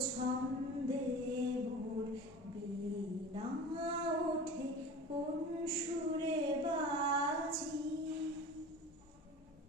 ছন্দে মোর বিনা